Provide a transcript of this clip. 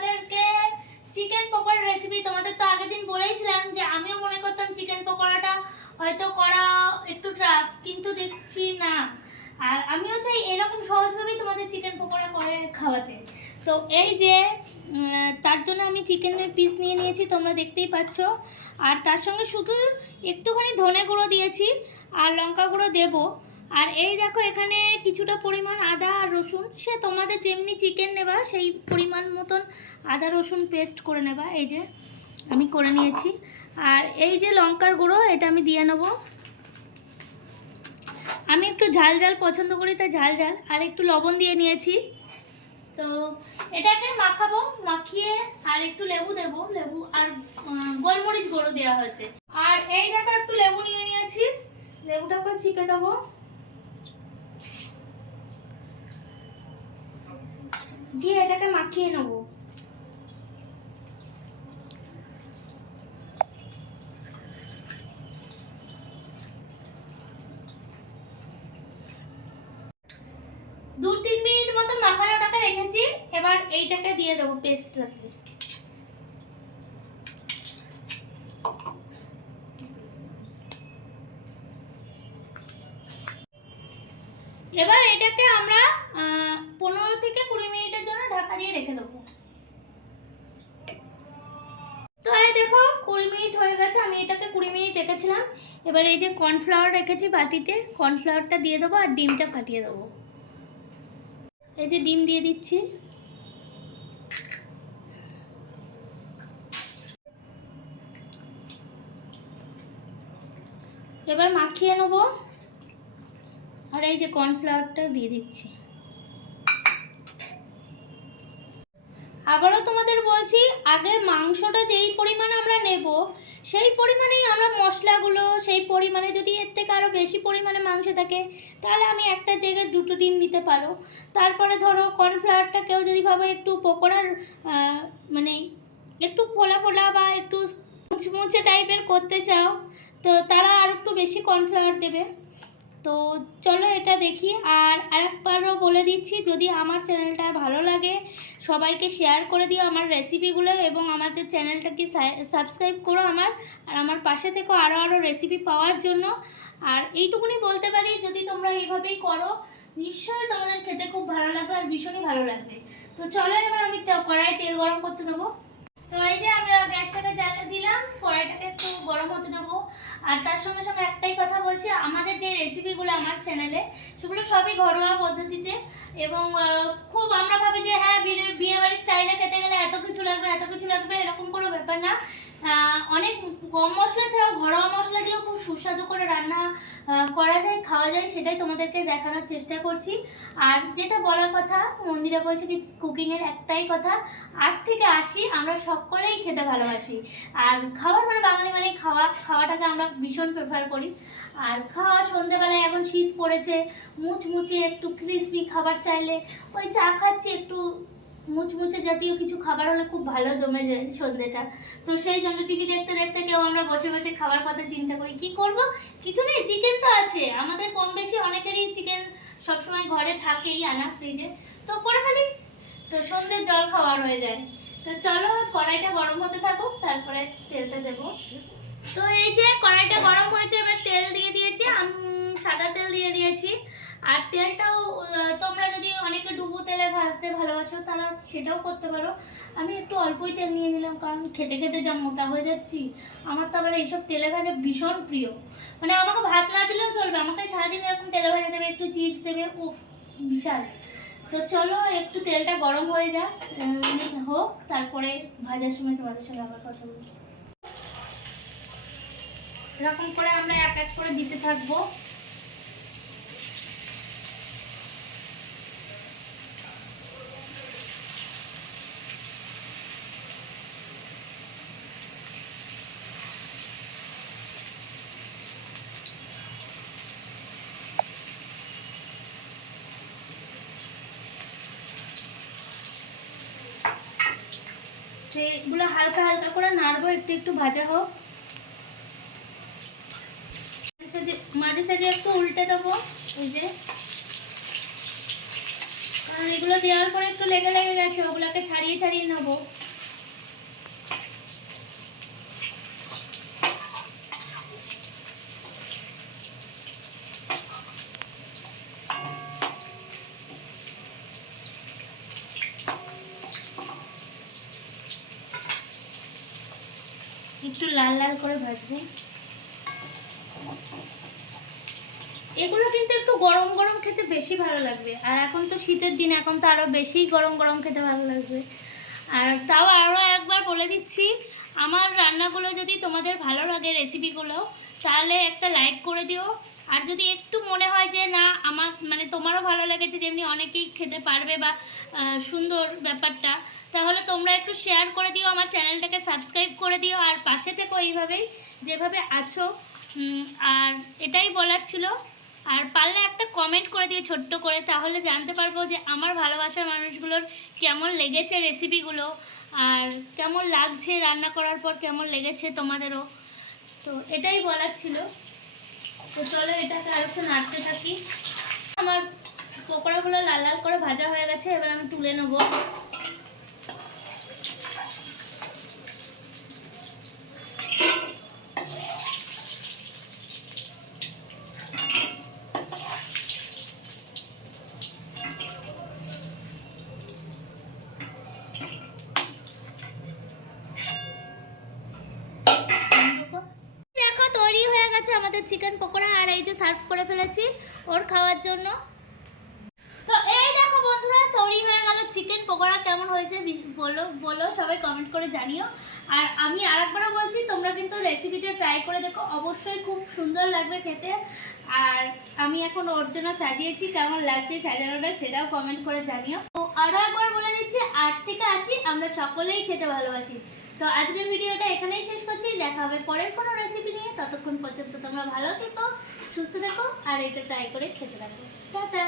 তোমাদেরকে chicken পকোড়ার recipe তোমাদের তো আগের দিন বলেইছিলাম যে আমিও মনে করতাম চিকেন পকোড়াটা হয়তো করা একটু টাফ, কিন্তু দেখছি না। আর আমিও চাই এরকম সহজভাবেই তোমাদের চিকেন পকোড়া করে খাওয়াতে। তো এই যে তার জন্য আমি চিকেনের পিস নিয়ে নিয়েছি, তোমরা দেখতেই পাচ্ছ। আর তার সঙ্গে শুধু একটুখানি ধনে গুঁড়ো দিয়েছি আর লঙ্কা গুঁড়ো দেবো। আর এই দেখো এখানে কিছুটা পরিমাণ আদা আর রসুন, সে তোমাদের যেমনি চিকেন নেবা সেই পরিমাণ মতন আদা রসুন পেস্ট করে নেবা। এই যে আমি করে নিয়েছি। আর এই যে লঙ্কার গুঁড়ো, এটা আমি দিয়ে নেবো। আমি একটু ঝাল ঝাল পছন্দ করি, তাই ঝাল ঝাল। আর একটু লবণ দিয়ে নিয়েছি। তো এটাকে মাখাবো, মাখিয়ে আর একটু লেবু দেবো, লেবু আর গোলমরিচ গুঁড়ো দেওয়া হয়েছে। আর এই দেখো একটু লেবু নিয়ে নিয়েছি, লেবুটাকে চিপে দেবো, দিয়ে এটাকে মাখিয়ে নেবো। দু তিন মিনিট মতো মাখানোটাকে রেখেছি। এবার এইটাকে দিয়ে দেবো, পেস্টটাকে। এবার এটাকে আমরা 15 থেকে 20 মিনিটের জন্য ঢাকা দিয়ে রেখে দেবো। তো এই দেখো 20 মিনিট হয়ে গেছে, আমি এটাকে 20 মিনিট রেখেছিলাম। এবার এই যে কর্নফ্লাওয়ার রেখেছি বাটিতে, কর্নফ্লাওয়ারটা দিয়ে দেবো আর ডিমটা ফাটিয়ে দেবো। এই যে ডিম দিয়ে দিচ্ছি। এবার মাখিয়ে নেবো। আর এই যে কর্নফ্লাওয়ারটা দিয়ে দিচ্ছি। আবারও তোমাদের বলছি, আগে মাংসটা যেই পরিমাণে আমরা নেব সেই পরিমাণেই আমরা মশলাগুলো, সেই পরিমাণে যদি এর থেকে আরও বেশি পরিমাণে মাংস থাকে তাহলে আমি একটা জায়গায় 2টো ডিম নিতে পারো। তারপরে ধরো কর্নফ্লাওয়ারটা কেউ যদি ভাবে একটু পকোড়ার মানে একটু ফোলা ফোলা বা একটু মুচমুচে টাইপের করতে চাও, তো তারা আর একটু বেশি কর্নফ্লাওয়ার দেবে। তো চলো এটা দেখি। আর আরেকবারও বলে দিচ্ছি, যদি আমার চ্যানেলটা ভালো লাগে সবাইকে শেয়ার করে দিও আমার রেসিপিগুলো, এবং আমাদের চ্যানেলটাকে সাবস্ক্রাইব করো আমার। আর আমার পাশে থেকেও আরও রেসিপি পাওয়ার জন্য। আর এইটুকুনি বলতে পারি, যদি তোমরা এইভাবেই করো নিশ্চয়ই তোমাদের খেতে খুব ভালো লাগবে আর ভীষণই ভালো লাগবে। তো চলো এবার আমি কড়াই তেল গরম করতে দেবো। তো এই যে আমি গ্যাসটাকে জ্বালিয়ে দিলাম, কড়াইটাকে একটু গরম হতে দেবো। আর তার সঙ্গে সঙ্গে একটাই কথা বলছি, আমাদের যে রেসিপিগুলো আমার চ্যানেলে সেগুলো সবই ঘরোয়া পদ্ধতিতে। এবং খুব আমরা ভাবি যে হ্যাঁ বিয়ে বাড়ির স্টাইলে খেতে গেলে এত কিছু লাগবে এত কিছু লাগবে, এরকম কোনো ব্যাপার না। অনেক কম মশলা ছাড়াও ঘরোয়া মশলা দিয়েও খুব সুস্বাদু করে রান্না করা যায়, খাওয়া যায়, সেটাই তোমাদেরকে দেখানোর চেষ্টা করছি। আর যেটা বলার কথা, মন্দিরা বয়সে কুকিংয়ের একটাই কথা, 8 থেকে 80 আমরা সকলেই খেতে ভালোবাসি। আর খাবার মানে বাঙালি মানে খাওয়াটাকে আমরা ভীষণ প্রেফার করি। আর খাওয়া সন্ধ্যেবেলায় এখন শীত পড়েছে, মুচমুচে একটু ক্রিসপি খাবার চাইলে ওই চা খাচ্ছি, একটু মুচমুচে জাতীয় কিছু খাবার হলে খুব ভালো জমে যায় সন্ধ্যেটা। তো সেই জন্য টিভি দেখতে দেখতে কেউ আমরা বসে বসে খাবার কথা চিন্তা করি, কি করব, কিছু নেই, চিকেন তো আছে আমাদের কম বেশি, অনেকেরই চিকেন সবসময় ঘরে থাকেই আনা ফ্রিজে, তো করে ফেলি, তো সন্ধ্যের জল খাওয়ার হয়ে যায়। তো চলো কড়াইটা গরম হতে থাকুক, তারপরে তেলটা দেবো। তো এই যে কড়াইটা গরম হয়েছে, এবার তেল দিয়ে দিয়েছি, আমি সাদা তেল দিয়ে দিয়েছি। আর তেলটাও তোমরা যদি অনেকে ডুবো তেলে ভাজতে ভালোবাসো তারা সেটাও করতে পারো। আমি একটু অল্পই তেল নিয়ে নিলাম, কারণ খেতে খেতে যা মোটা হয়ে যাচ্ছি। আমার তো আবার এইসব তেলে ভাজা ভীষণ প্রিয়, মানে আমাকে ভাত না দিলেও চলবে, আমাকে সারাদিন এরকম তেলে ভাজা দেবে, একটু চিপস দেবে, ও বিশাল। তো চলো একটু তেলটা গরম হয়ে যাক, হোক, তারপরে ভাজার সময় তোমাদের সঙ্গে আবার কথা বলছি। এরকম করে আমরা এক এক করে দিতে থাকবো। এগুলো হালকা হালকা করে নাড়বো, একটু একটু ভাজা হোক, মাঝে সাঝে একটু উল্টে দেবো। এই যে কারণ এগুলো দেওয়ার পরে একটু লেগে লেগে গেছে, ওগুলোকে ছাড়িয়ে ছাড়িয়ে নেবো। একটু লাল লাল করে ভাজবো। এগুলো কিন্তু একটু গরম গরম খেতে বেশি ভালো লাগবে, আর এখন তো শীতের দিন, এখন তো আরও বেশি গরম গরম খেতে ভালো লাগবে। আর তাও আরও একবার বলে দিচ্ছি, আমার রান্নাগুলো যদি তোমাদের ভালো লাগে, রেসিপিগুলো, তাহলে একটা লাইক করে দিও। আর যদি একটু মনে হয় যে না আমার মানে তোমারও ভালো লেগেছে, যেমনি অনেকেই খেতে পারবে বা সুন্দর ব্যাপারটা, তাহলে তোমরা একটু শেয়ার করে দিও, আমার চ্যানেলটাকে সাবস্ক্রাইব করে দিও, আর পাশে থেকো এইভাবেই যেভাবে আছো। আর এটাই বলার ছিল। আর পারলে একটা কমেন্ট করে দিও ছোট্ট করে, তাহলে জানতে পারবো যে আমার ভালোবাসার মানুষগুলোর কেমন লেগেছে রেসিপিগুলো, আর কেমন লাগছে রান্না করার পর, কেমন লেগেছে তোমাদেরও। তো এটাই বলার ছিল। তো চলো এটাকে আর একটু নাড়তে থাকি। আমার পকোড়াগুলো লাল লাল করে ভাজা হয়ে গেছে, এবার আমি তুলে নেবো। দেখো তৈরি হয়ে গেছে আমাদের চিকেন পকোড়া, আর এই যে সার্ভ করে ফেলেছি ওর খাওয়ার জন্য। তো এই দেখো বন্ধুরা, তৈরি হয়ে গেল চিকেন পকোড়া। কেমন হয়েছে বলো বলো, সবাই কমেন্ট করে জানিও। আর আমি আরেকবারও বলছি, তোমরা কিন্তু রেসিপিটা ট্রাই করে দেখো, অবশ্যই খুব সুন্দর লাগবে খেতে। আর আমি এখন ওর জন্য সাজিয়েছি, কেমন লাগছে সাজানোটা সেটাও কমেন্ট করে জানিও। তো আরও একবার বলে দিচ্ছি, 8 থেকে 80 আমরা সকলেই খেতে ভালোবাসি। তো আজকের ভিডিওটা এখানেই শেষ করছি, দেখা হবে পরের কোনো রেসিপি নিয়ে। ততক্ষণ পর্যন্ত তোমরা ভালো থেকো, সুস্থ থেকো, আর এটা ট্রাই করে খেতে থাকো। টাটা।